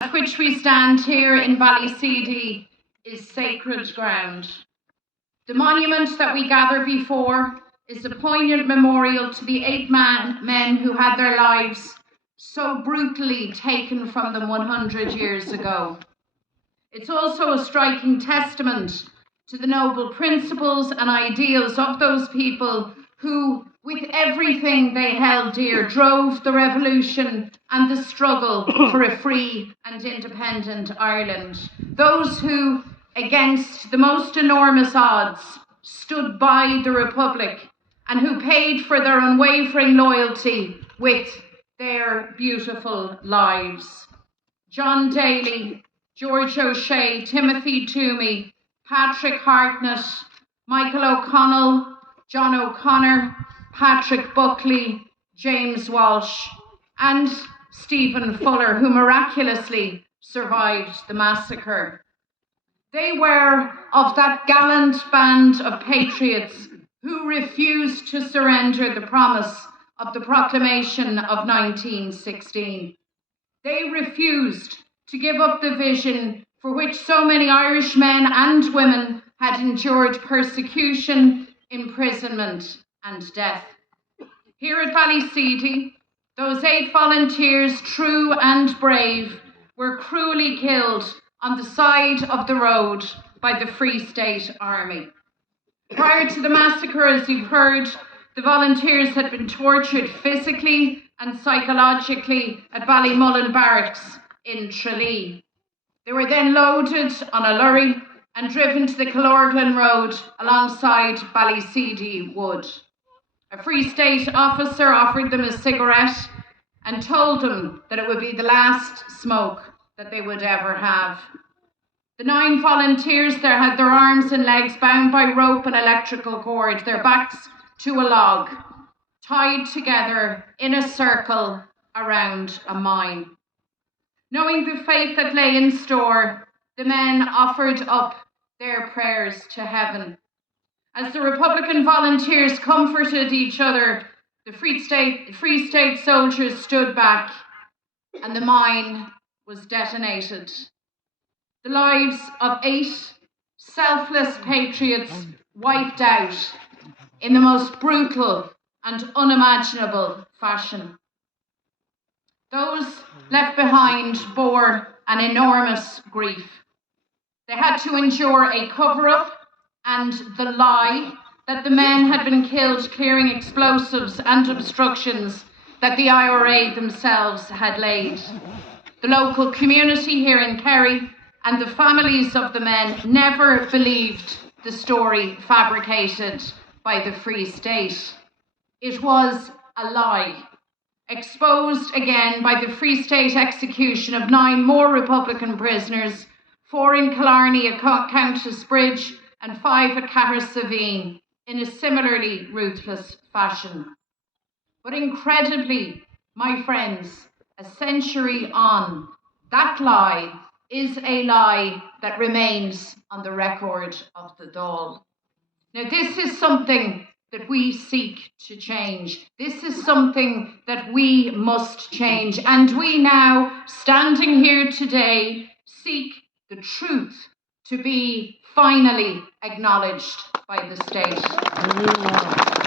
at which we stand here in Ballyseedy is sacred ground. The monument that we gather before is a poignant memorial to the 8 men who had their lives so brutally taken from them 100 years ago. It's also a striking testament to the noble principles and ideals of those people who, with everything they held dear, drove the revolution and the struggle for a free and independent Ireland. Those who, against the most enormous odds, stood by the Republic and who paid for their unwavering loyalty with their beautiful lives. John Daly, George O'Shea, Timothy Toomey, Patrick Hartnett, Michael O'Connell, John O'Connor, Patrick Buckley, James Walsh, and Stephen Fuller, who miraculously survived the massacre. They were of that gallant band of patriots who refused to surrender the promise of the proclamation of 1916. They refused to give up the vision for which so many Irish men and women had endured persecution, imprisonment, and death. Here at Ballyseedy, those 8 volunteers, true and brave, were cruelly killed on the side of the road by the Free State Army. Prior to the massacre, as you've heard, the volunteers had been tortured physically and psychologically at Ballymullen Barracks in Tralee. They were then loaded on a lorry and driven to the Killorglin Road alongside Ballyseedy Wood. A Free State officer offered them a cigarette and told them that it would be the last smoke that they would ever have. The 9 volunteers there had their arms and legs bound by rope and electrical cord, their backs to a log, tied together in a circle around a mine. Knowing the fate that lay in store, the men offered up their prayers to heaven. As the Republican volunteers comforted each other, the Free State soldiers stood back and the mine was detonated. The lives of 8 selfless patriots wiped out in the most brutal and unimaginable fashion. Those left behind bore an enormous grief. They had to endure a cover-up and the lie that the men had been killed clearing explosives and obstructions that the IRA themselves had laid. The local community here in Kerry and the families of the men never believed the story fabricated by the Free State. It was a lie, exposed again by the Free State execution of 9 more Republican prisoners, 4 in Killarney at Countess Bridge and 5 at Cahersiveen, in a similarly ruthless fashion. But incredibly, my friends, a century on, that lie is a lie that remains on the record of the Dáil. Now, this is something that we seek to change. This is something that we must change. And we now, standing here today, seek the truth to be finally acknowledged by the state.